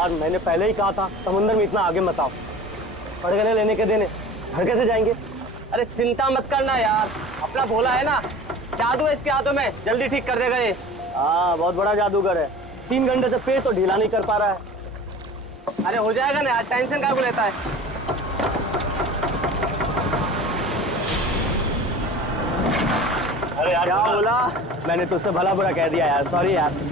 यार मैंने पहले ही कहा था समुद्र में इतना आगे मत आओ। पड़ गए लेने के देने, घर कैसे जाएंगे? अरे चिंता मत करना यार, अपना भोला है ना, जादू है इसके हाथों में, जल्दी ठीक कर देगा ये। हाँ बहुत बड़ा जादूगर है। 3 घंटे से पेट तो ढीला नहीं कर पा रहा है। अरे हो जाएगा ना यार, टेंशन काहे को लेता है। अरे यार क्या बोला? मैंने तुझसे भला बुरा कह दिया यार, सॉरी यार।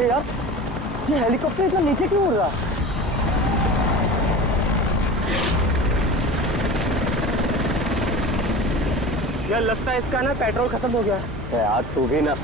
यार ये हेलीकॉप्टर इतना नीचे क्यों उड़ रहा? यार लगता है इसका ना पेट्रोल खत्म हो गया है। यार तू भी ना।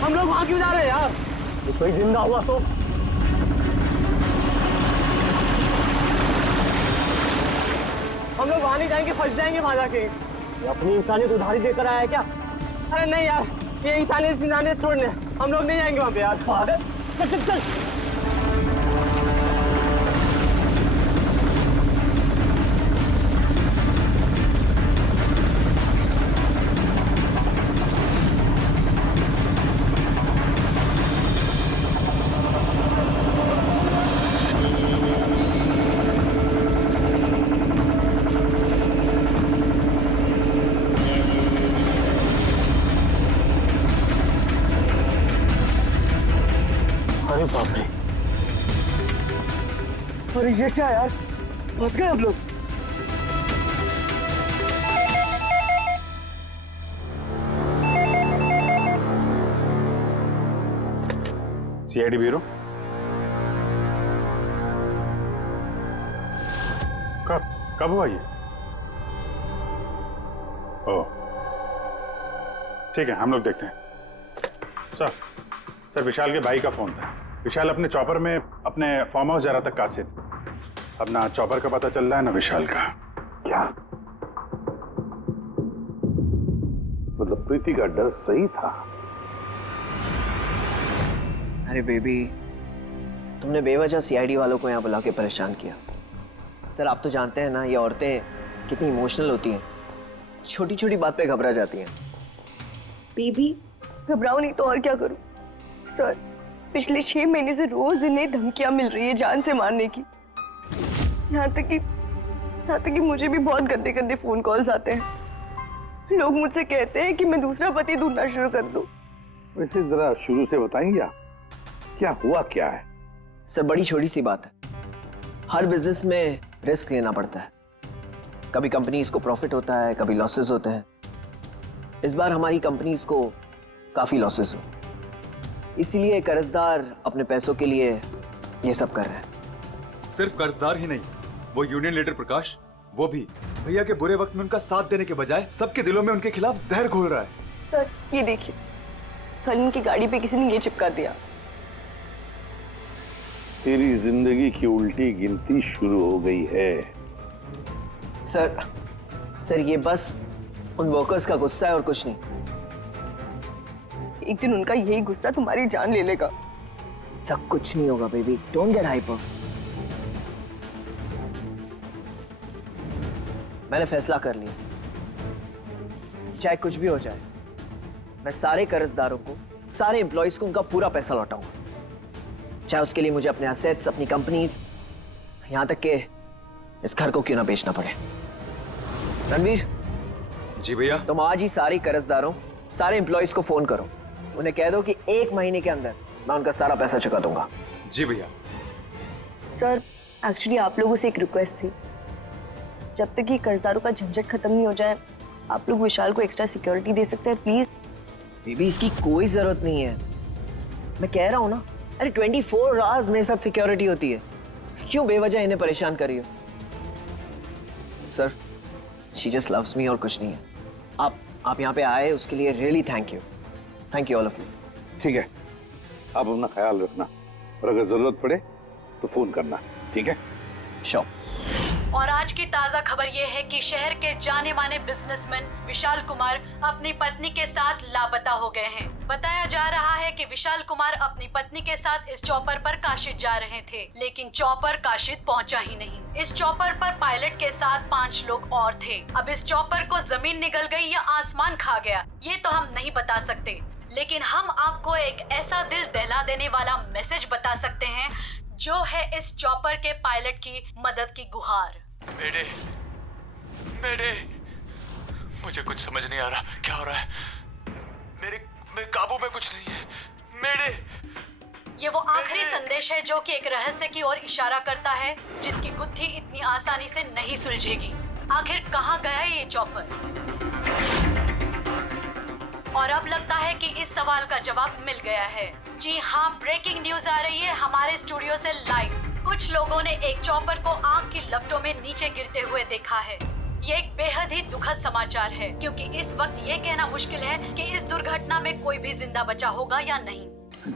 हम लोग वहां क्यों जा रहे हैं यार? कोई जिंदा हुआ तो? हम लोग वहां नहीं जाएंगे, फंस जाएंगे वहां जाके। ये अपनी इंसानियत उधारी देकर आया है क्या? अरे नहीं यार, ये इंसानियत छोड़ने हम लोग नहीं जाएंगे वहां पे यार। पागल, चल चल चल। अरे बाप रे, अरे ये क्या यार, फंस गए हम लोग। सीआईडी ब्यूरो, कब हुआ ये? ओह ठीक है, हम लोग देखते हैं। सर विशाल के भाई का फोन था। विशाल अपने चॉपर में अपने फार्म हाउस जा रहा था कासिद। अब ना चॉपर का पता चल रहा है ना विशाल का। क्या मतलब प्रीति का डर सही था? अरे बेबी, तुमने बेवजह सीआईडी वालों को यहाँ बुला के परेशान किया। सर आप तो जानते हैं ना, ये औरतें कितनी इमोशनल होती हैं, छोटी छोटी बात पे घबरा जाती हैं। बेबी घबराओ नहीं तो और क्या करूं? सर पिछले 6 महीने से रोज इन्हें धमकियां मिल रही है जान से मारने की। यहाँ तक कि मुझे भी बहुत गंदे गंदे फोन कॉल्स आते हैं। लोग मुझसे कहते हैं कि मैं दूसरा पति ढूंढना शुरू कर दूं। वैसे जरा शुरू से बताएंगे क्या हुआ क्या है? सर बड़ी छोटी सी बात है, हर बिजनेस में रिस्क लेना पड़ता है। कभी कंपनीज को प्रॉफिट होता है, कभी लॉसेस होते हैं। इस बार हमारी कंपनीज को काफी लॉसेस हो, इसीलिए कर्जदार अपने पैसों के लिए ये सब कर रहे हैं। सिर्फ कर्जदार ही नहीं, वो यूनियन लीडर प्रकाश, वो भी भैया के बुरे वक्त में उनका साथ देने के बजाय सबके दिलों में उनके खिलाफ जहर घोल रहा है। सर ये देखिए, कल उनकी गाड़ी पे किसी ने ये चिपका दिया। तेरी जिंदगी की उल्टी गिनती शुरू हो गई है। सर ये बस उन वर्कर्स का गुस्सा है और कुछ नहीं। एक दिन उनका यही गुस्सा तुम्हारी जान ले लेगा। सब कुछ नहीं होगा बेबी, डोंट गेट हाइपर। मैंने फैसला कर लिया, चाहे कुछ भी हो जाए, मैं सारे कर्जदारों को, सारे एम्प्लॉइज को उनका पूरा पैसा लौटाऊंगा, चाहे उसके लिए मुझे अपने एसेट्स, अपनी कंपनीज, यहां तक कि इस घर को क्यों ना बेचना पड़े। रणवीर जी भैया। तुम आज ही सारे कर्जदारों, सारे एम्प्लॉइज को फोन करो, उन्हें कह दो कि 1 महीने के अंदर मैं उनका सारा पैसा चुका दूंगा। जी भैया। सर एक्चुअली आप लोगों से एक रिक्वेस्ट थी, जब तक ये कर्जदारों का झंझट खत्म नहीं हो जाए, आप लोग विशाल को एक्स्ट्रा सिक्योरिटी दे सकते हैं प्लीज। बेबी इसकी कोई जरूरत नहीं है, मैं कह रहा हूं ना। अरे 24 आवर्स मेरे साथ सिक्योरिटी होती है, क्यों बेवजह इन्हें परेशान कर रही हो? Sir she just loves me और कुछ नहीं है। आप यहाँ पे आए उसके लिए really thank you all of you. ठीक है, आप अपना ख्याल रखना और अगर जरूरत पड़े तो फोन करना, ठीक है? श्योर। और आज की ताजा खबर ये है कि शहर के जाने माने बिजनेसमैन विशाल कुमार अपनी पत्नी के साथ लापता हो गए हैं। बताया जा रहा है कि विशाल कुमार अपनी पत्नी के साथ इस चॉपर पर काशिद जा रहे थे, लेकिन चॉपर काशिद पहुंचा ही नहीं। इस चॉपर पर पायलट के साथ 5 लोग और थे। अब इस चॉपर को जमीन निगल गई या आसमान खा गया, ये तो हम नहीं बता सकते, लेकिन हम आपको एक ऐसा दिल दहला देने वाला मैसेज बता सकते हैं जो है इस चॉपर के पायलट की मदद की गुहार। मेरे मुझे कुछ समझ नहीं आ रहा, क्या हो रहा है? मेरे काबू में कुछ नहीं है। मेरे ये वो आखिरी संदेश है जो कि एक रहस्य की ओर इशारा करता है, जिसकी गुत्थी इतनी आसानी से नहीं सुलझेगी। आखिर कहाँ गया ये चॉपर? और अब लगता है कि इस सवाल का जवाब मिल गया है। जी हाँ, ब्रेकिंग न्यूज आ रही है हमारे स्टूडियो से लाइव। कुछ लोगों ने एक चॉपर को आग की लपटों में नीचे गिरते हुए देखा है। ये एक बेहद ही दुखद समाचार है, क्योंकि इस वक्त ये कहना मुश्किल है कि इस दुर्घटना में कोई भी जिंदा बचा होगा या नहीं।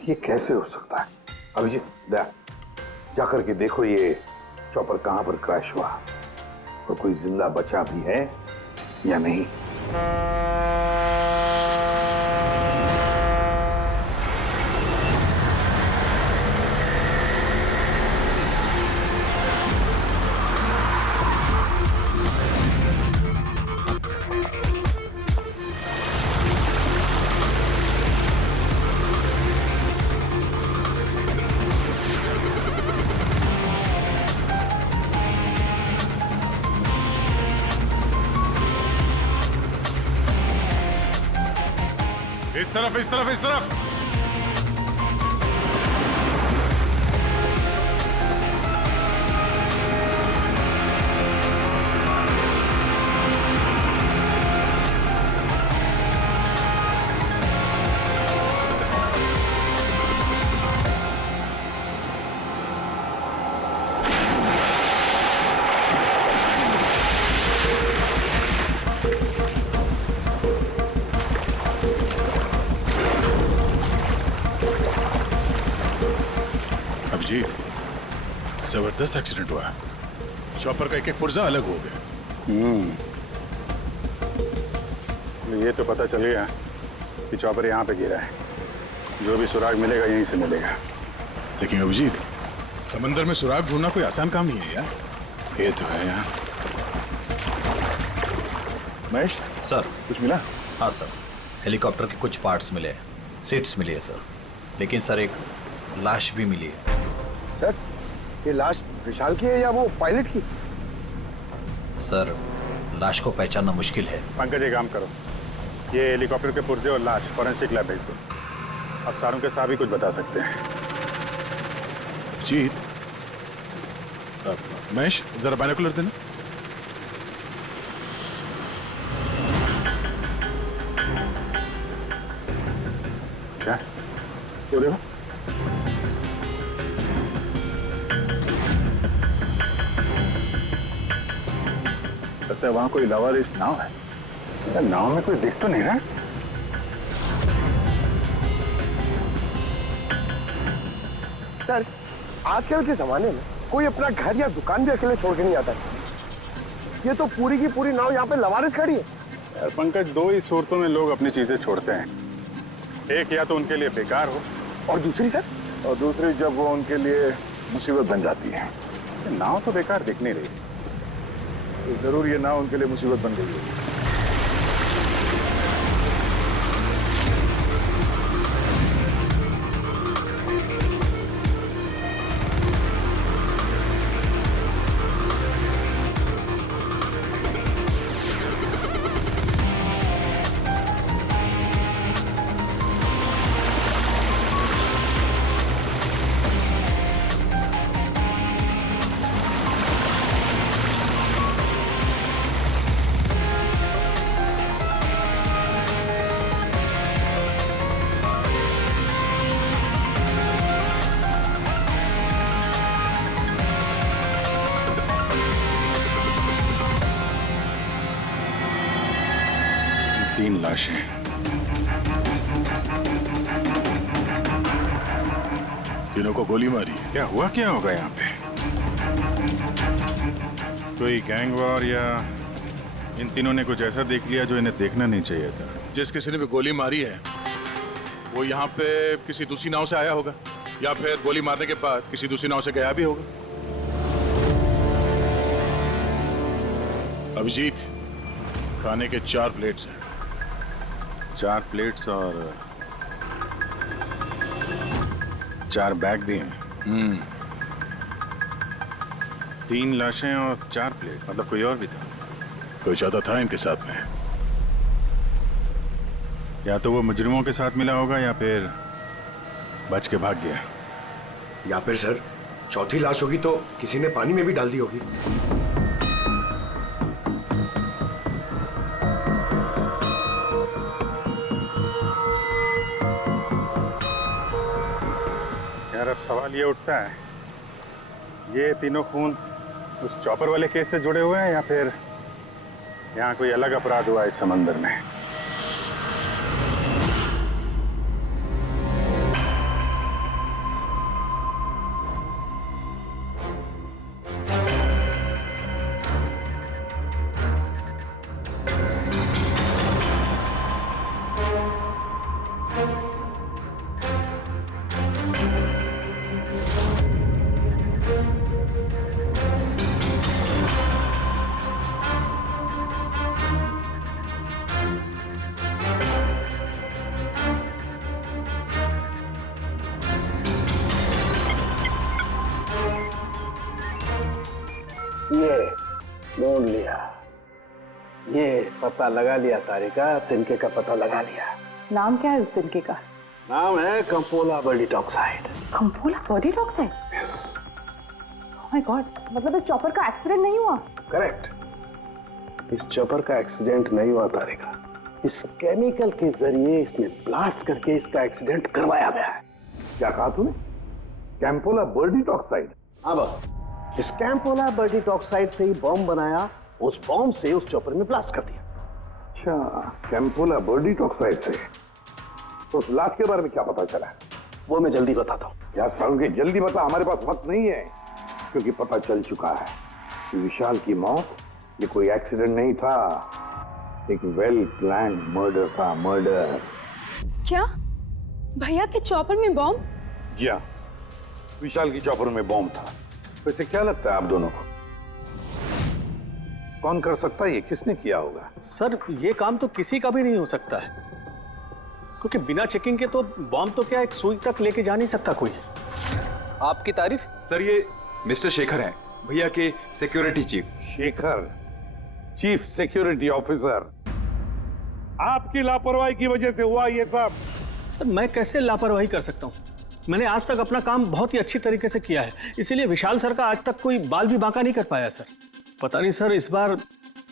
ये कैसे हो सकता है? अभिजीत, जाकर के देखो ये चॉपर कहाँ पर क्रैश हुआ, तो कोई जिंदा बचा भी है या नहीं। इस तरफ। जबरदस्त एक्सीडेंट हुआ। चॉपर का एक पुर्जा अलग हो गया। ये तो पता चल गया कि चॉपर यहाँ पे गिरा है। जो भी सुराग मिलेगा यहीं से मिलेगा। लेकिन अभिजीत, समंदर में सुराग ढूंढना कोई आसान काम नहीं है यार। ये तो है यार। महेश सर, कुछ मिला? हाँ सर, हेलीकॉप्टर के कुछ पार्ट्स मिले, सीट्स मिली है सर, लेकिन सर एक लाश भी मिली है। सर, ये लाश विशाल की है या वो पायलट की? सर, लाश को पहचानना मुश्किल है। पंकज, एक काम करो, ये हेलीकॉप्टर के पुर्जे और लाश फॉरेंसिक लैब भेज दो। अब सारों के साथ ही कुछ बता सकते हैं। जीत, महेश जरा बाइनोकुलर देना। क्या वो देखो, लगता है वहां कोई लवारिस नाव है। यार, नाव में कोई दिख तो नहीं रहा। सर, आजकल के जमाने में कोई अपना घर या दुकान भी अकेले छोड़ के नहीं आता है। ये तो पूरी की पूरी नाव यहाँ पे लवारिस खड़ी है। यार पंकज, दो ही सूरतों में लोग अपनी चीजें छोड़ते हैं। एक या तो उनके लिए बेकार हो, और दूसरी सर? और दूसरी जब वो उनके लिए मुसीबत बन जाती है। नाव तो बेकार दिख नहीं रही, तो जरूर ये नाव उनके लिए मुसीबत बन गई है। 3 लाशें। तीनों को गोली मारी। क्या हुआ क्या होगा यहाँ पे? कोई गैंग वॉर या इन तीनों ने कुछ ऐसा देख लिया जो इन्हें देखना नहीं चाहिए था। जिस किसी ने भी गोली मारी है वो यहाँ पे किसी दूसरी नाव से आया होगा या फिर गोली मारने के बाद किसी दूसरी नाव से गया भी होगा। अभिजीत, खाने के 4 प्लेट्स हैं। 4 प्लेट्स और 4 बैग भी हैं। 3 लाशें और 4 प्लेट, मतलब कोई और भी था। कोई ज्यादा था इनके साथ में। या तो वो मुजरिमों के साथ मिला होगा या फिर बच के भाग गया। या फिर सर चौथी लाश होगी तो किसी ने पानी में भी डाल दी होगी। यार अब सवाल ये उठता है, ये तीनों खून उस चॉपर वाले केस से जुड़े हुए हैं या फिर यहाँ कोई अलग अपराध हुआ इस समंदर में? ये ढूंढ लिया, ये पता लगा लिया तारिका, तिनके का पता लगा लिया। नाम क्या है उस तिनके का? नाम है कंपोला बर्डिटॉक्साइड। कंपोला बर्डिटॉक्साइड? यस। ओह माय गॉड, मतलब इस चॉपर का एक्सीडेंट नहीं हुआ? करेक्ट। इस चॉपर का एक्सीडेंट नहीं हुआ तारिका, इस केमिकल के जरिए इसमें ब्लास्ट करके इसका एक्सीडेंट करवाया गया है। क्या कहा तूने? कैंपोला बर्डिटॉक्साइड? हाँ बस, इस कैंपोला बर्डिटॉक्साइड से ही बॉम्ब बनाया, उस बॉम्ब से उस चॉपर में ब्लास्ट कर दिया। अच्छा, कैंपोला बर्डिटॉक्साइड से। तो उस लाश के बारे में क्या पता चला? वो मैं जल्दी बताता हूँ। यार सारुण के जल्दी बता, हमारे पास वक्त नहीं है, क्योंकि पता चल चुका है कि विशाल की मौत ये कोई एक्सीडेंट नहीं था, एक वेल प्लान्ड मर्डर था। मर्डर। क्या भैया के चॉपर में बॉम्ब? जी हाँ, विशाल की चॉपर में बॉम्ब था। वैसे क्या लगता है आप दोनों को, कौन कर सकता है? ये किसने किया होगा? सर ये काम तो किसी का भी नहीं हो सकता है, क्योंकि बिना चेकिंग के तो बॉम्ब तो क्या एक सुई तक लेके जा नहीं सकता कोई। आपकी तारीफ? सर ये मिस्टर शेखर हैं, भैया के security chief. Shekhar, chief security officer. आपकी लापरवाही की वजह से हुआ ये सब। सर मैं कैसे लापरवाही कर सकता हूँ? मैंने आज तक अपना काम बहुत ही अच्छी तरीके से किया है, इसीलिए विशाल सर का आज तक कोई बाल भी बांका नहीं कर पाया सर। पता नहीं सर इस बार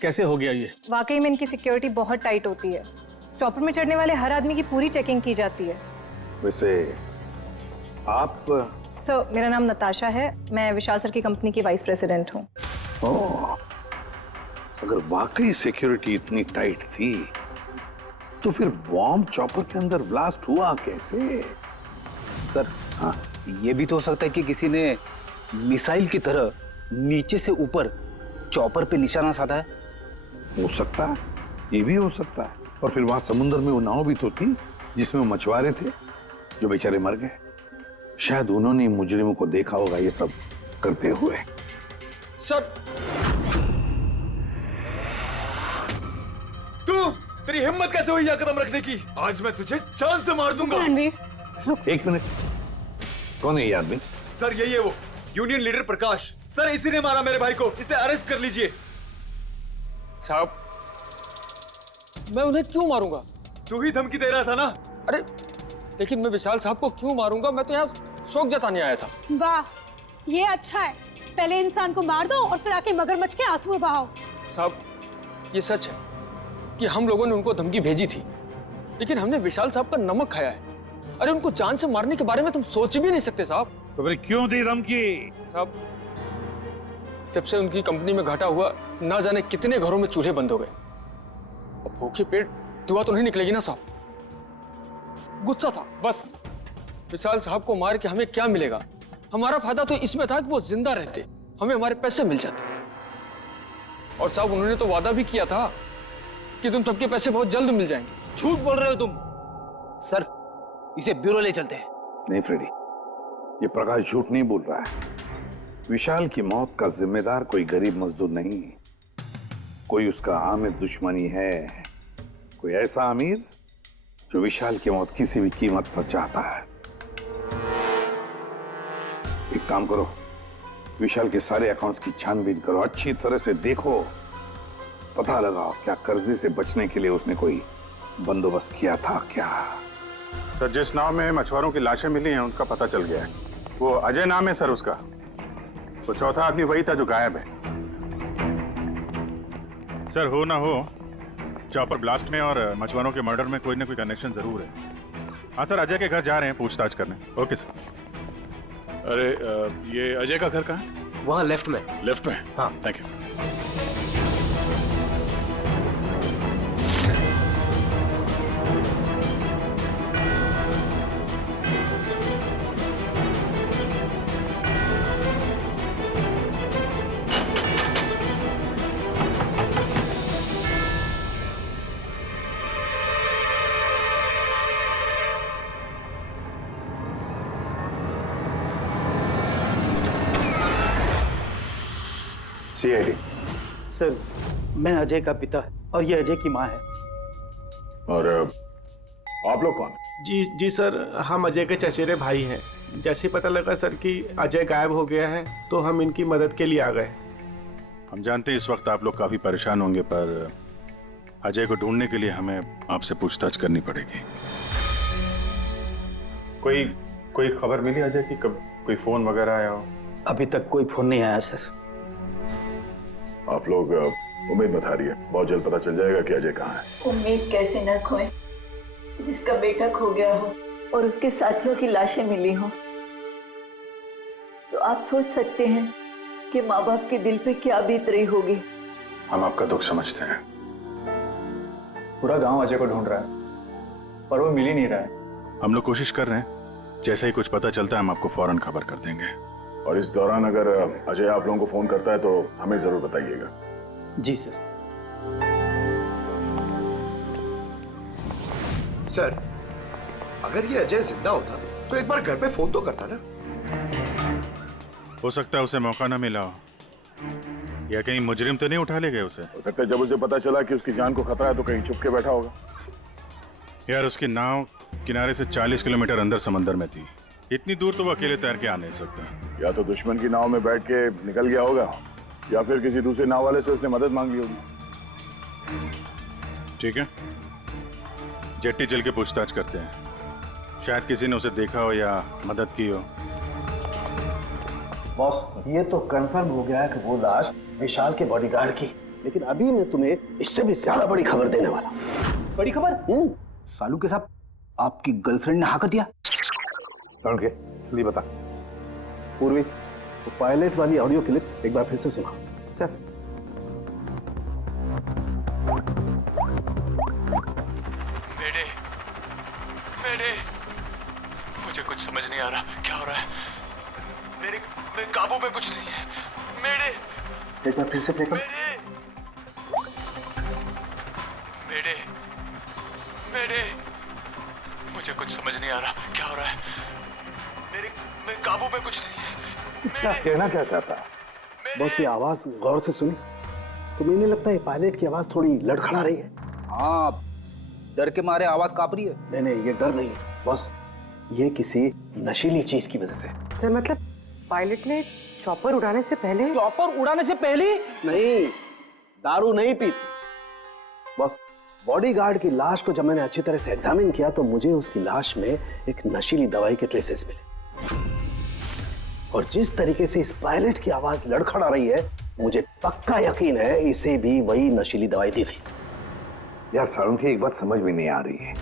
कैसे हो गया ये। वाकई में इनकी सिक्योरिटी बहुत टाइट होती है। चॉपर में चढ़ने वाले हर आदमी की पूरी चेकिंग की जाती है। वैसे आप? सर मेरा नाम नताशा है, मैं विशाल सर की कंपनी की वाइस प्रेसिडेंट हूँ। ओह, अगर वाकई सिक्योरिटी इतनी टाइट थी तो फिर बॉम्ब चॉपर के अंदर ब्लास्ट हुआ कैसे? सर हाँ, ये भी तो हो सकता है कि किसी ने मिसाइल की तरह नीचे से ऊपर चॉपर पे निशाना साधा है। हो सकता है, ये भी हो सकता है। और फिर वहां समुद्र में वो नाव भी तो थी जिसमें वो मछुआरे थे जो बेचारे मर गए। शायद उन्होंने मुजरिमों को देखा होगा ये सब करते हुए। सर तेरी हिम्मत कैसे हुई यह कदम रखने की? आज मैं तुझे जान से मार दूंगा। एक मिनट, कौन है ये आदमी? सर यही है वो यूनियन लीडर प्रकाश। सर इसी ने मारा मेरे भाई को, इसे अरेस्ट कर लीजिए। साहब मैं उन्हें क्यों मारूंगा? तू ही धमकी दे रहा था ना? अरे लेकिन मैं विशाल साहब को क्यों मारूंगा? मैं तो यहाँ शौक जताने आया था। वाह ये अच्छा है, पहले इंसान को मार दो और फिर आके मगरमच्छ के आंसू बहाओ। साहब ये सच है कि हम लोगों ने उनको धमकी भेजी थी, लेकिन हमने विशाल साहब का नमक खाया है। अरे उनको जान से मारने के बारे में तुम सोच भी नहीं सकते साहब। तो फिर क्यों दी धमकी? साहब जब से उनकी कंपनी में घाटा हुआ, ना जाने कितने घरों में चूल्हे बंद हो गए। अब भूखे पेट दुआ तो नहीं निकलेगी ना साहब? गुस्सा था बस। विशाल साहब को मार के हमें क्या मिलेगा? हमारा फायदा तो इसमें था कि वो जिंदा रहते, हमें हमारे पैसे मिल जाते। और साहब उन्होंने तो वादा भी किया था कि तुम सबके पैसे बहुत जल्द मिल जाएंगे। झूठ बोल रहे हो तुम। सर, इसे ब्यूरो ले चलते हैं। नहीं फ्रेडी, ये प्रकाश झूठ नहीं बोल रहा है। विशाल की मौत का जिम्मेदार कोई गरीब मजदूर नहीं, कोई उसका आमिर दुश्मनी है, कोई ऐसा अमीर जो विशाल की मौत किसी भी कीमत पर चाहता है। एक काम करो, विशाल के सारे अकाउंट्स की छानबीन करो, अच्छी तरह से देखो, पता लगाओ क्या कर्जे से बचने के लिए उसने कोई बंदोबस्त किया था क्या। सर, जिस नाव में मछुआरों की लाशें मिली हैं उनका पता चल गया है। वो अजय नाम है सर उसका। तो चौथा आदमी वही था जो गायब है। सर, हो ना हो, चॉपर ब्लास्ट में और मछुआरों के मर्डर में कोई ना कोई कनेक्शन जरूर है। हाँ सर, अजय के घर जा रहे हैं पूछताछ करने। Okay sir. अरे ये अजय का घर कहाँ है? वहाँ लेफ्ट में। लेफ्ट में? हाँ। Thank you. सीआईडी सर, मैं अजय का पिता और ये अजय की माँ है। और आप लोग कौन? जी सर, हम अजय के चचेरे भाई हैं। जैसे पता लगा सर कि अजय गायब हो गया है तो हम इनकी मदद के लिए आ गए। हम जानते हैं इस वक्त आप लोग काफी परेशान होंगे, पर अजय को ढूंढने के लिए हमें आपसे पूछताछ करनी पड़ेगी। कोई खबर मिली अजय की? कब कोई फोन वगैरह आया हो? अभी तक कोई फोन नहीं आया सर। आप लोग उम्मीद बता रही है, बहुत जल्द पता चल जाएगा कि अजय कहाँ है। उम्मीद कैसे न खोए, जिसका बेटा खो गया हो और उसके साथियों की लाशें मिली हो, तो आप सोच सकते हैं कि माँ बाप के दिल पे क्या बीत रही होगी। हम आपका दुख समझते हैं। पूरा गांव अजय को ढूंढ रहा है पर वो मिल ही नहीं रहा है। हम लोग कोशिश कर रहे हैं, जैसे ही कुछ पता चलता है हम आपको फौरन खबर कर देंगे। और इस दौरान अगर अजय आप लोगों को फोन करता है तो हमें जरूर बताइएगा। जी सर। सर, अगर ये अजय जिंदा होता तो एक बार घर पे फोन तो करता ना। हो सकता है उसे मौका ना मिला हो, या कहीं मुजरिम तो नहीं उठा ले गए उसे। हो सकता है जब उसे पता चला कि उसकी जान को खतरा है तो कहीं छुप के बैठा होगा। यार, उसकी नाव किनारे से 40 किलोमीटर अंदर समंदर में थी। इतनी दूर तो वो अकेले तैर के आ नहीं सकता। या तो दुश्मन की नाव में बैठ के निकल गया होगा, या फिर किसी दूसरे नाव वाले से उसने मदद मांग ली होगी। ठीक है, जेट्टी चल के पूछताछ करते हैं। शायद किसी ने उसे देखा हो या मदद की हो। बॉस, ये तो कंफर्म हो गया है कि वो लाश विशाल के बॉडीगार्ड की, लेकिन अभी मैं तुम्हें इससे भी ज्यादा बड़ी खबर देने वाला। बड़ी खबर? सालू के साथ आपकी गर्लफ्रेंड ने हाँ कर दिया? के लिए बता पूर्वी, तो पायलट वाली ऑडियो क्लिप एक बार फिर से सुना। चल। मेरे मुझे कुछ समझ नहीं आ रहा, क्या हो रहा है? मेरे काबू में कुछ नहीं है। एक बार फिर से प्ले कर। मुझे कुछ समझ नहीं आ रहा, क्या हो रहा है? मेरे काबू में कुछ नहीं है। क्या कहना क्या चाहता है? बस ये आवाज गौर से सुनी तो मुझे लगता है पायलट की आवाज थोड़ी लड़खड़ा रही है। हाँ, डर के मारे आवाज कांप रही है। नहीं, ये डर नहीं है बस, ये किसी नशीली चीज की वजह से। सर, मतलब पायलट ने चॉपर उड़ाने से पहले? चॉपर उड़ाने से पहले? नहीं, दारू नहीं पीती। बस बॉडीगार्ड की लाश को जब मैंने अच्छी तरह से एग्जामिन किया तो मुझे उसकी लाश में एक नशीली दवाई के ट्रेसेस मिले, और जिस तरीके से इस पायलट की आवाज लड़खड़ा रही है, मुझे पक्का यकीन है इसे भी वही नशीली दवाई दी गई। यार साळुंखे, एक बात समझ में नहीं आ रही है,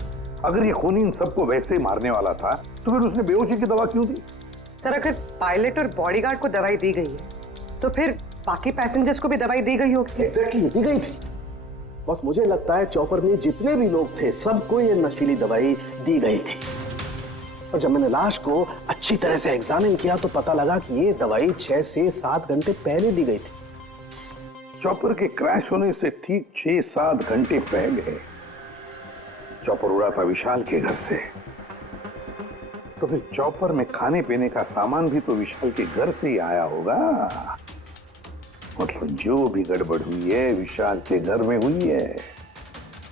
अगर ये खूनी इन सबको वैसे ही मारने वाला था तो फिर उसने बेहोशी की दवा क्यों दी? सर, अगर पायलट और बॉडीगार्ड को दवाई दी गई है तो फिर बाकी पैसेंजर्स को भी दवाई दी गई होगी। एग्जैक्टली, दी गई थी। बस मुझे लगता है चॉपर में जितने भी लोग थे सबको ये नशीली दवाई दी गई थी। और जब मैंने लाश को अच्छी तरह से एग्जामिन किया तो पता लगा कि ये दवाई 6 से 7 घंटे पहले दी गई थी। चॉपर के क्रैश होने से ठीक 6-7 घंटे पहले चॉपर उड़ा था विशाल के घर से। तो फिर चॉपर में खाने पीने का सामान भी तो विशाल के घर से ही आया होगा। मतलब जो भी गड़बड़ हुई है विशाल के घर में हुई है,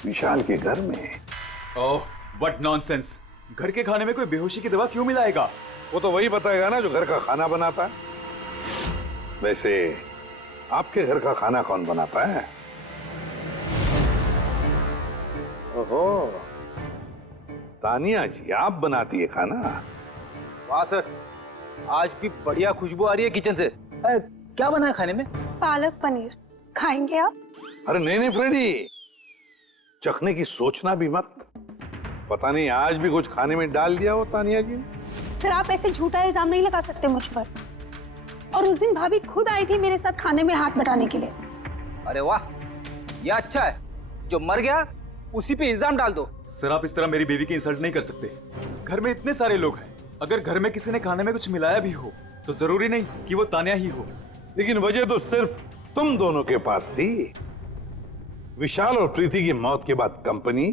विशाल के घर में। ओह, व्हाट नॉनसेंस! घर के खाने में कोई बेहोशी की दवा क्यों मिलाएगा? वो तो वही बताएगा ना जो घर का खाना बनाता है। वैसे आपके घर का खाना कौन बनाता है? ओहो, तानिया जी आप बनाती है खाना? वाह सर, आज भी बढ़िया खुशबू आ रही है किचन से। क्या बना है खाने में? पालक पनीर खाएंगे आप? अरे नहीं नहीं फ्रेडी, चखने की सोचना भी मत। पता नहीं आज भी कुछ खाने में डाल दिया हो तानिया जी ने। सर आप ऐसे झूठा इल्जाम नहीं लगा सकते मुझ पर। और उस दिन भाभी खुद आई थी मेरे साथ खाने में हाथ बटाने के लिए। अरे वाह, ये अच्छा है, जो मर गया उसी पे इल्जाम डाल दो। सर आप इस तरह मेरी बेबी की इंसल्ट नहीं कर सकते। घर में इतने सारे लोग हैं, अगर घर में किसी ने खाने में कुछ मिलाया भी हो तो जरूरी नहीं कि वो तानिया ही हो। लेकिन वजह तो सिर्फ तुम दोनों के पास थी। विशाल और प्रीति की मौत के बाद कंपनी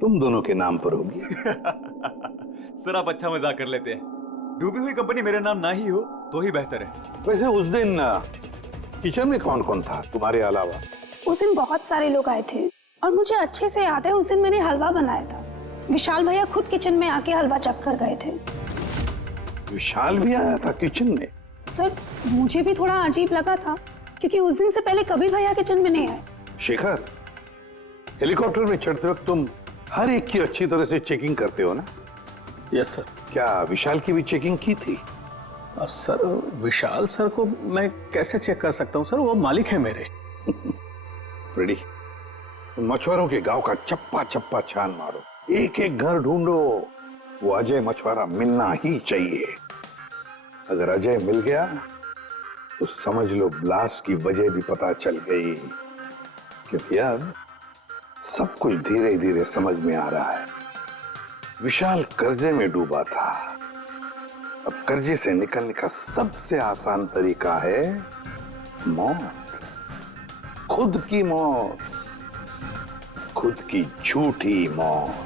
तुम दोनों के नाम पर होगी। सर आप अच्छा मजाक कर लेते हैं। डूबी हुई कंपनी मेरे नाम ना ही हो तो ही बेहतर है। वैसे उस दिन किचन में कौन कौन था तुम्हारे अलावा? उस दिन बहुत सारे लोग आए थे और मुझे अच्छे से याद है उस दिन मैंने हलवा बनाया था। विशाल भैया खुद किचन में आके हलवा चख कर गए थे। विशाल भी आया था किचन में? सर मुझे भी थोड़ा अजीब लगा था क्योंकि उस दिन से पहले कभी भैया किचन में नहीं आए। शेखर, हेलीकॉप्टर में चढ़ते वक्त तुम हर एक की अच्छी तरह से चेकिंग करते हो ना? Yes sir. क्या विशाल की भी चेकिंग की थी? सर विशाल सर को मैं कैसे चेक कर सकता हूँ सर, वो मालिक है मेरे। फ्रेडी, मछुआरों के गांव का चप्पा चप्पा छान मारो, एक एक घर ढूंढो। वो अजय मछुआरा मिलना ही चाहिए। अगर अजय मिल गया तो समझ लो ब्लास्ट की वजह भी पता चल गई। क्योंकि अब सब कुछ धीरे धीरे समझ में आ रहा है। विशाल कर्जे में डूबा था, अब कर्जे से निकलने का सबसे आसान तरीका है मौत। खुद की मौत, खुद की झूठी मौत।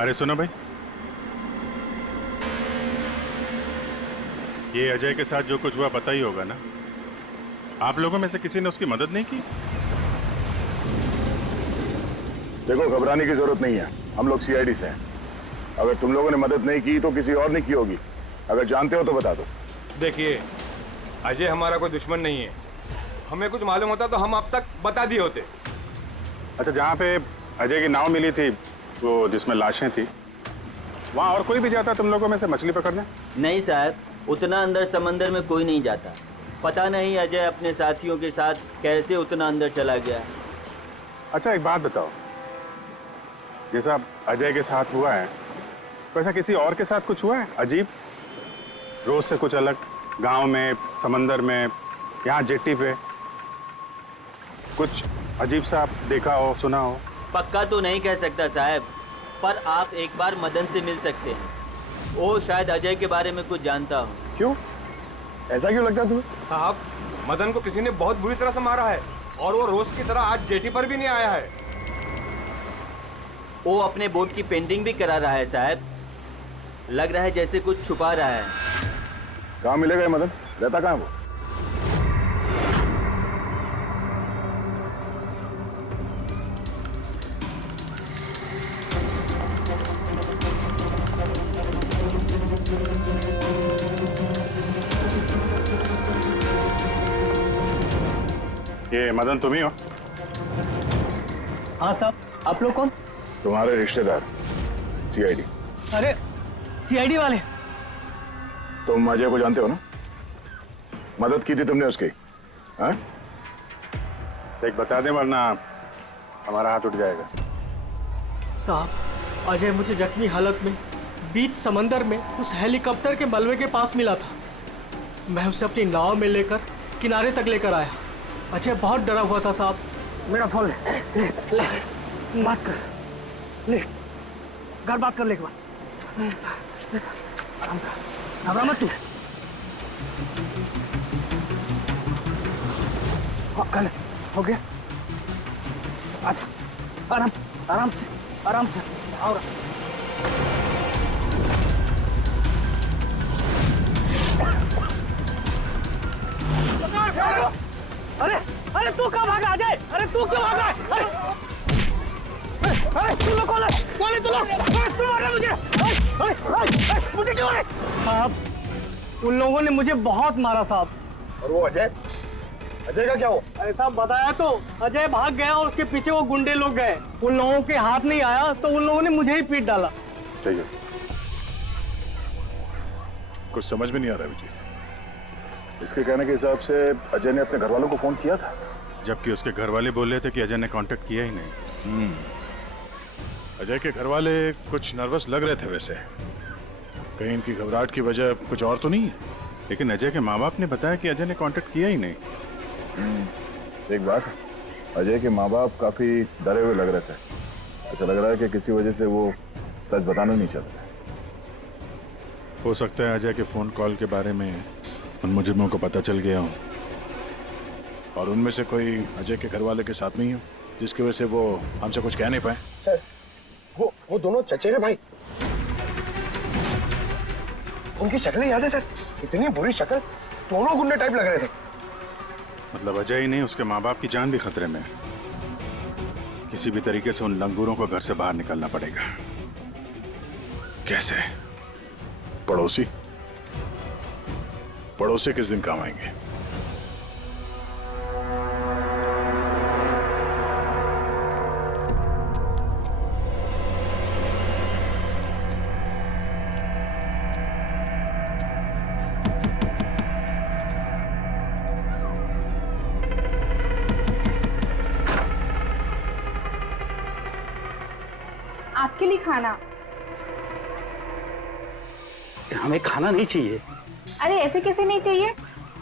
अरे सुनो भाई, ये अजय के साथ जो कुछ हुआ पता ही होगा ना? आप लोगों में से किसी ने उसकी मदद नहीं की? देखो घबराने की जरूरत नहीं है, हम लोग सीआईडी से हैं। अगर तुम लोगों ने मदद नहीं की तो किसी और ने की होगी। अगर जानते हो तो बता दो। देखिए, अजय हमारा कोई दुश्मन नहीं है। हमें कुछ मालूम होता तो हम अब तक बता दिए होते। अच्छा, जहाँ पे अजय की नाव मिली थी, वो जिसमें लाशें थी, वहाँ और कोई भी जाता तुम लोगों में से मछली पकड़ने? नहीं साहब, उतना अंदर समंदर में कोई नहीं जाता। पता नहीं अजय अपने साथियों के साथ कैसे उतना अंदर चला गया। अच्छा एक बात बताओ, जैसा अजय के साथ हुआ है वैसा किसी और के साथ कुछ हुआ है अजीब, रोज से कुछ अलग? गांव में, समंदर में, यहाँ जेट्टी पे कुछ अजीब सा आप देखा हो, सुना हो? पक्का तो नहीं कह सकता साहब, पर आप एक बार मदन से मिल सकते हैं। वो शायद अजय के बारे में कुछ जानता हो। क्यों? ऐसा क्यों लगता है तुम्हें? साहब, मदन को किसी ने बहुत बुरी तरह से मारा है और वो रोज की तरह आज जेटी पर भी नहीं आया है। वो अपने बोट की पेंटिंग भी करा रहा है साहब। लग रहा है जैसे कुछ छुपा रहा है। कहाँ मिलेगा ये मदन? रहता कहाँ है वो? ये मदन तुम ही हो? हाँ साहब, आप लोग कौन? तुम्हारे रिश्तेदार, सीआईडी। अरे सीआईडी वाले? तुम अजय को जानते हो ना? मदद की थी तुमने उसकी? हाँ? एक बता दें, वरना हमारा हाथ उठ जाएगा। साहब, अजय मुझे जख्मी हालत में बीच समंदर में उस हेलीकॉप्टर के मलबे के पास मिला था। मैं उसे अपनी नाव में लेकर किनारे तक लेकर आया। अजय बहुत डरा हुआ था साहब। मेरा फोन ले, बात कर, ले, घर बात कर ले एक बार। आराम से, घबरा मत तू। कर ले, हो गया। अच्छा, आराम से, आओ। अरे तू कहाँ भागा अजय? अरे तू क्यों भागा? अरे तू लोग कौन है? तू लोग? तू मार रहा मुझे? मुझे क्यों मारे? साहब, उन लोगों ने मुझे बहुत मारा साहब। और वो अजय का क्या हो? अरे साहब बताया तो, अजय भाग गया और उसके पीछे वो गुंडे लोग गए। उन लोगों के हाथ नहीं आया तो उन लोगों ने मुझे ही पीट डाला। ठीक है, कुछ समझ में नहीं आ रहा है मुझे। इसके कहने के हिसाब से अजय ने अपने घर वालों को फोन किया था, जबकि उसके घर वाले बोल रहे थे कि अजय ने कांटेक्ट किया ही नहीं। अजय के घर वाले कुछ नर्वस लग रहे थे वैसे। कहीं इनकी घबराहट की वजह कुछ और तो नहीं है? लेकिन अजय के माँ बाप ने बताया कि अजय ने कांटेक्ट किया ही नहीं। एक बात, अजय के माँ बाप काफी डरे हुए लग रहे थे। ऐसा लग रहा है कि किसी वजह से वो सच बताना नहीं चाहते। हो सकता है अजय के फोन कॉल के बारे में उन मुजरिमों को पता चल गया हो, और उनमें से कोई अजय के घर वाले के साथ नहीं हो, जिसकी वजह से वो हमसे कुछ कह नहीं पाए। सर, वो दोनों चचेरे भाई, उनकी शक्लें याद है सर? इतनी बुरी शक्ल, दोनों गुंडे टाइप लग रहे थे। मतलब अजय ही नहीं, उसके माँ बाप की जान भी खतरे में। किसी भी तरीके से उन लंगूरों को घर से बाहर निकालना पड़ेगा। कैसे? पड़ोसी किस दिन काम आएंगे? आपके लिए खाना। हमें खाना नहीं चाहिए। अरे ऐसे कैसे नहीं चाहिए?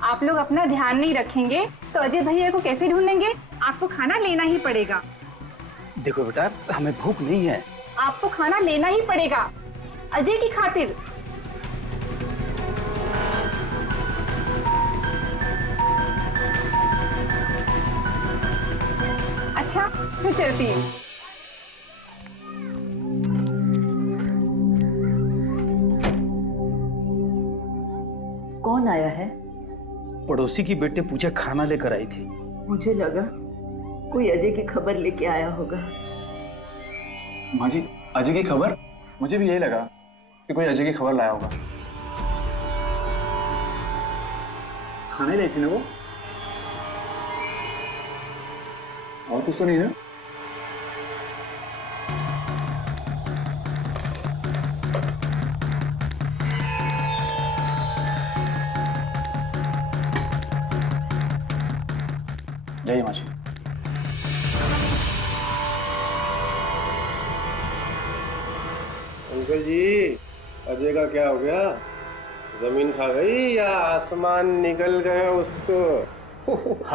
आप लोग अपना ध्यान नहीं रखेंगे तो अजय भैया को कैसे ढूंढेंगे? आपको खाना लेना ही पड़ेगा। देखो बेटा, हमें भूख नहीं है। आपको खाना लेना ही पड़ेगा अजय की खातिर। अच्छा, मैं चलती हूँ। कौन आया है? पड़ोसी की बेटे पूजा खाना लेकर आई थी। मुझे लगा कोई अजय की खबर लेके आया होगा। माँ जी, अजय की खबर? मुझे भी यही लगा कि कोई अजय की खबर लाया होगा। खाने लाई थी ना वो? और कुछ तो नहीं है? जय माँ जी। अंकल जी, अजय का क्या हो गया? जमीन खा गई या आसमान निकल गया उसको?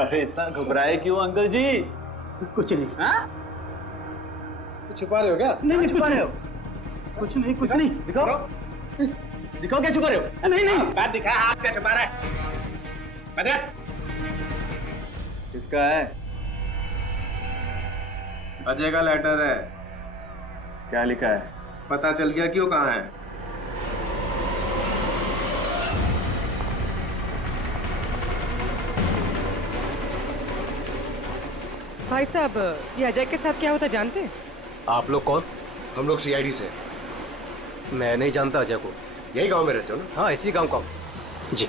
अरे इतना घबराए क्यों अंकल जी? कुछ नहीं। हाँ? छुपा रहे हो क्या? नहीं छुपा रहे हो। कुछ नहीं। दिखाओ क्या छुपा रहे हो? नहीं बात दिखा, हाथ क्या छुपा रहा है? बता। किसका है? अजय का लेटर है। क्या लिखा है? पता चल गया कि वो कहाँ है। भाई साहब, ये अजय के साथ क्या होता जानते हैं? आप लोग कौन? हम लोग सीआईडी से। मैं नहीं जानता अजय को। यही गांव में रहते हो ना? हाँ, इसी गांव का हूँ। जी।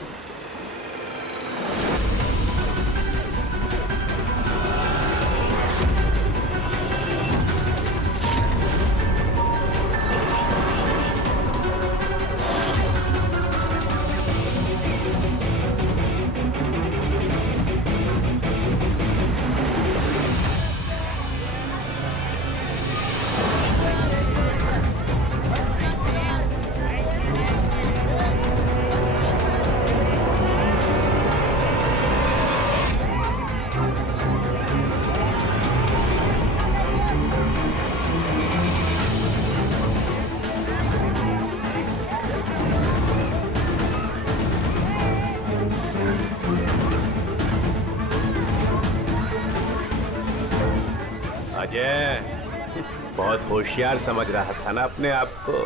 बहुत होशियार समझ रहा था ना अपने आप को।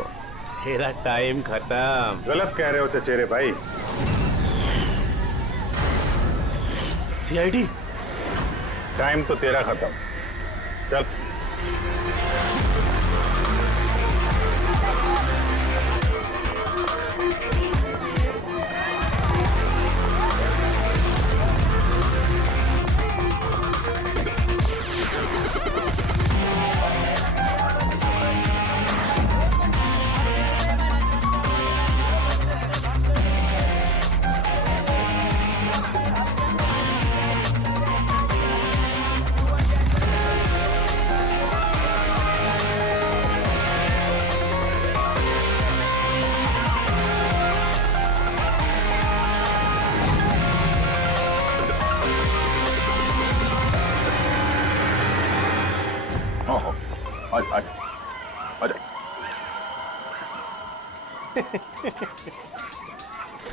तेरा टाइम खत्म। गलत कह रहे हो चचेरे भाई। सीआईडी टाइम तो तेरा खत्म। चल।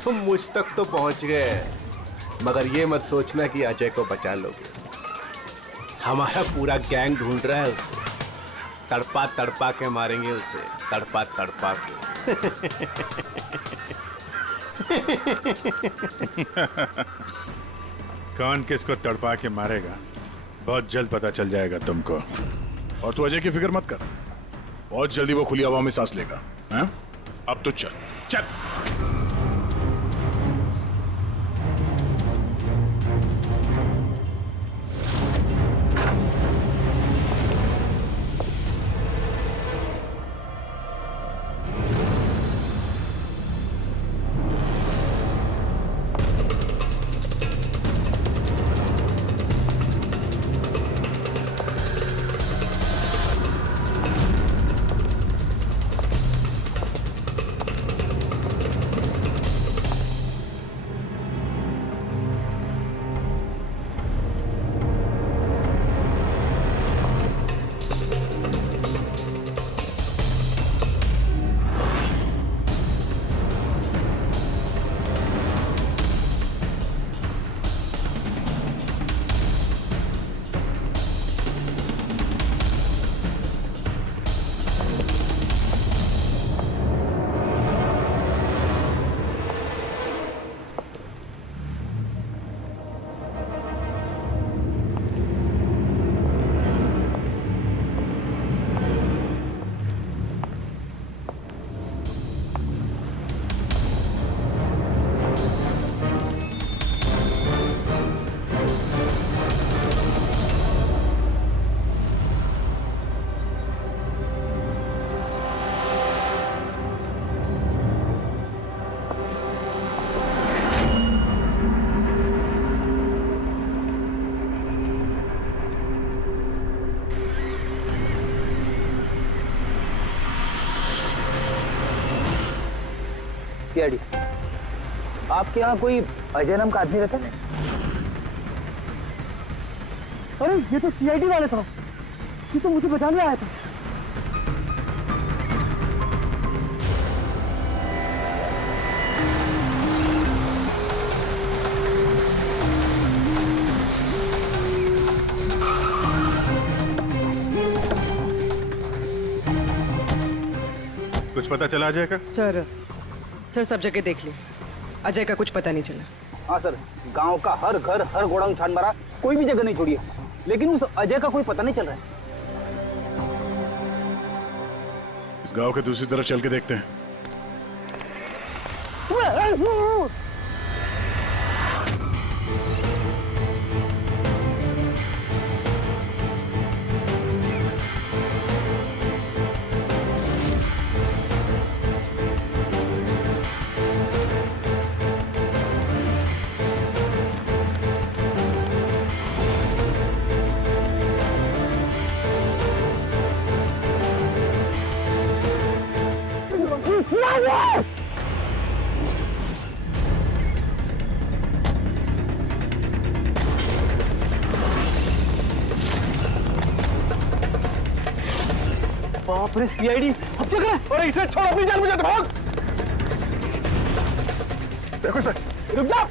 तुम मुझ तक तो पहुंच गए, मगर ये मत सोचना कि अजय को बचा लोगे। हमारा पूरा गैंग ढूंढ रहा है उसे। तड़पा तड़पा के मारेंगे उसे, तड़पा तड़पा के। कौन किसको तड़पा के मारेगा बहुत जल्द पता चल जाएगा तुमको। और तू अजय की फिक्र मत कर, बहुत जल्दी वो खुली हवा में सांस लेगा। हैं? अब तो चल चल। सीआईडी, आपके यहाँ कोई अजय नाम का आदमी रहता है? अरे ये तो सीआईडी वाले था, ये तो मुझे बचाने आया था। कुछ पता चला अजय का? सर सब जगह देख ली, अजय का कुछ पता नहीं चला। हाँ सर, गांव का हर घर हर गोडाउन छान मारा, कोई भी जगह नहीं छोड़ी है, लेकिन उस अजय का कोई पता नहीं चल रहा है। इस गांव के दूसरी तरफ चल के देखते हैं। बाप रे सीआईडी, अब क्या करें? अरे इसे छोड़, अपनी जान बचा, भाग! देखो सर, रुक जा!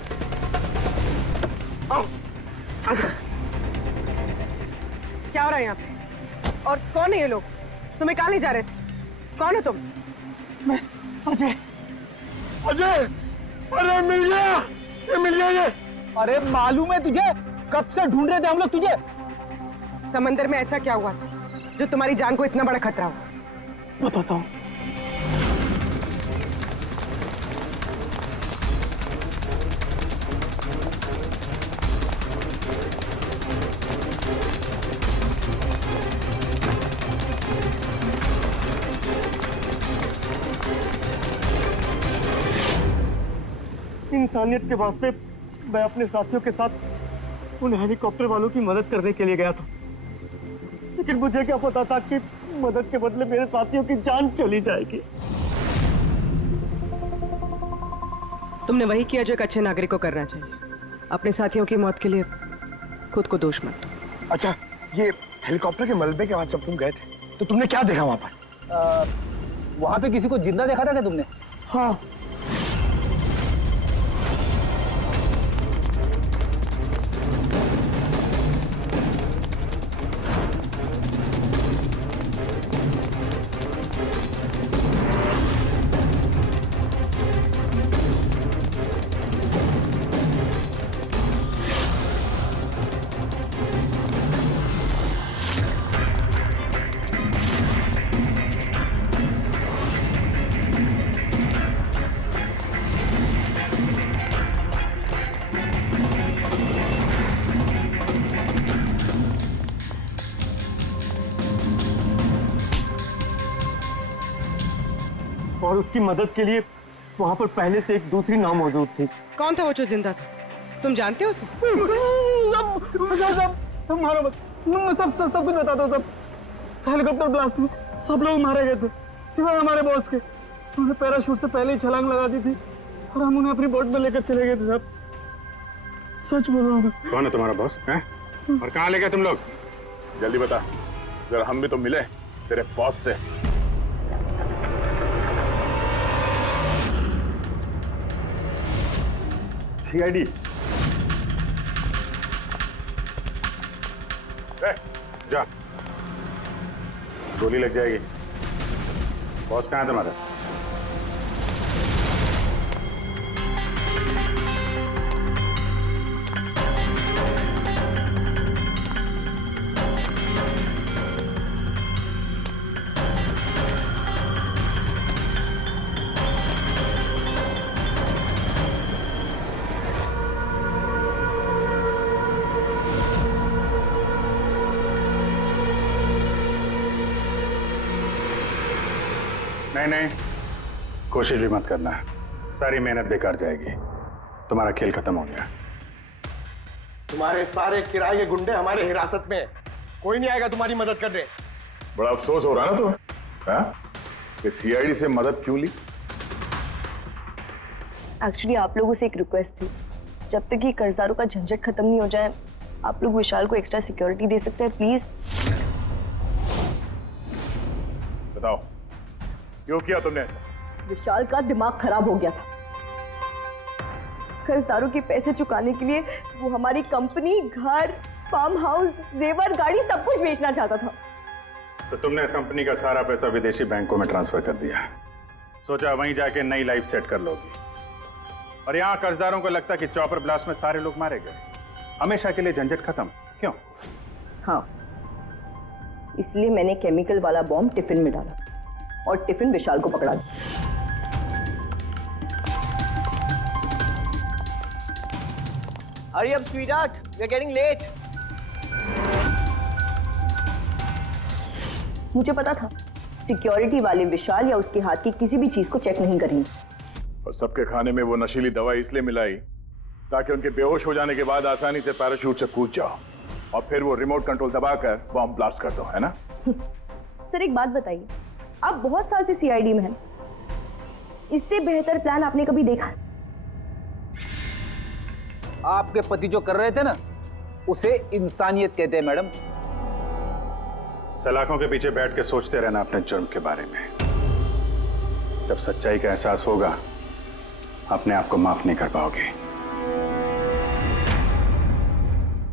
आओ, क्या हो रहा है यहाँ पे? और कौन है ये लोग? तुम्हें कहाँ ले जा रहे थे? कौन हो तुम? मैं अजय। अजय, अरे मिल गया, ये मिल गया ये। अरे मालूम है तुझे, कब से ढूंढ रहे थे हम लोग तुझे। समंदर में ऐसा क्या हुआ जो तुम्हारी जान को इतना बड़ा खतरा हो? बताता हूँ। इंसानियत के वास्ते मैं अपने साथियों के साथ उन हेलीकॉप्टर वालों की मदद करने के लिए गया था, लेकिन मुझे क्या पता था कि मदद के बदले मेरे साथियों की जान चली जाएगी। तुमने वही किया जो एक अच्छे नागरिक को करना चाहिए। अपने साथियों की मौत के लिए खुद को दोष मत दो। अच्छा, ये हेलीकॉप्टर के मलबे के बाद जब तुम गए थे तो तुमने क्या देखा वहां पर? वहां पे किसी को जिंदा देखा था क्या तुमने? हाँ। और उसकी मदद के लिए वहां पर पहले से एक दूसरी नाव मौजूद थी। कौन था वो जो जिंदा था? तुम जानते हो उसे? सब मारो मत, मैं सब कुछ बताता हूँ। सब हेलीकॉप्टर ब्लास्ट में सब लोग मारे गए थे सिवाय हमारे बॉस के। उन्होंने पैराशूट से पहले ही छलांग लगा दी थी और हम उन्हें अपनी बोट में लेकर चले गए थे। सब सच बोल रहा हूँ। कौन है तुम्हारा बॉस है? और कहाँ ले गए तुम लोग? जल्दी बता, जरा हम भी तो मिले तेरे बॉस से। सीआईडी जा, गोली लग जाएगी। बॉस कहाँ है तुम्हारा? नहीं, कोशिश भी मत करना, सारी मेहनत बेकार जाएगी। तुम्हारा खेल खत्म हो गया। तुम्हारे सारे किराए के गुंडे हमारे हिरासत में हैं। कोई नहीं आएगा तुम्हारी मदद करने। बड़ा अफसोस हो रहा है ना तुम्हें कि सीआईडी से मदद क्यों ली? एक्चुअली आप लोगों से एक रिक्वेस्ट थी, जब तक ये कर्जदारों का झंझट खत्म नहीं हो जाए आप लोग विशाल को एक्स्ट्रा सिक्योरिटी दे सकते हैं प्लीज। बताओ क्यों किया तुमने ऐसा? विशाल का दिमाग खराब हो गया था। कर्जदारों के पैसे चुकाने के लिए वो हमारी कंपनी, घर, फार्म हाउस, जेवर, गाड़ी सब कुछ बेचना चाहता था। तो तुमने कंपनी का सारा पैसा विदेशी बैंकों में ट्रांसफर कर दिया, सोचा वहीं जाके नई लाइफ सेट कर लोगी। और यहाँ कर्जदारों को लगता कि चॉपर ब्लास्ट में सारे लोग मारे गए, हमेशा के लिए झंझट खत्म। क्यों? हाँ, इसलिए मैंने केमिकल वाला बॉम्ब टिफिन में डाला और टिफिन विशाल को पकड़ा दिया। Hurry up, sweetheart. We're getting late. मुझे पता था सिक्योरिटी वाले विशाल या उसके हाथ की किसी भी चीज को चेक नहीं करेंगे। और सबके खाने में वो नशीली दवाई इसलिए मिलाई ताकि उनके बेहोश हो जाने के बाद आसानी से पैराशूट से कूद जाओ और फिर वो रिमोट कंट्रोल दबाकर बॉम्ब ब्लास्ट कर दो, है ना? सर एक बात बताइए, आप बहुत साल से सीआईडी में हैं, इससे बेहतर प्लान आपने कभी देखा? आपके पति जो कर रहे थे ना, उसे इंसानियत कहते हैं मैडम। सलाखों के पीछे बैठ के सोचते रहना अपने जुर्म के बारे में। जब सच्चाई का एहसास होगा अपने आप को माफ नहीं कर पाओगे।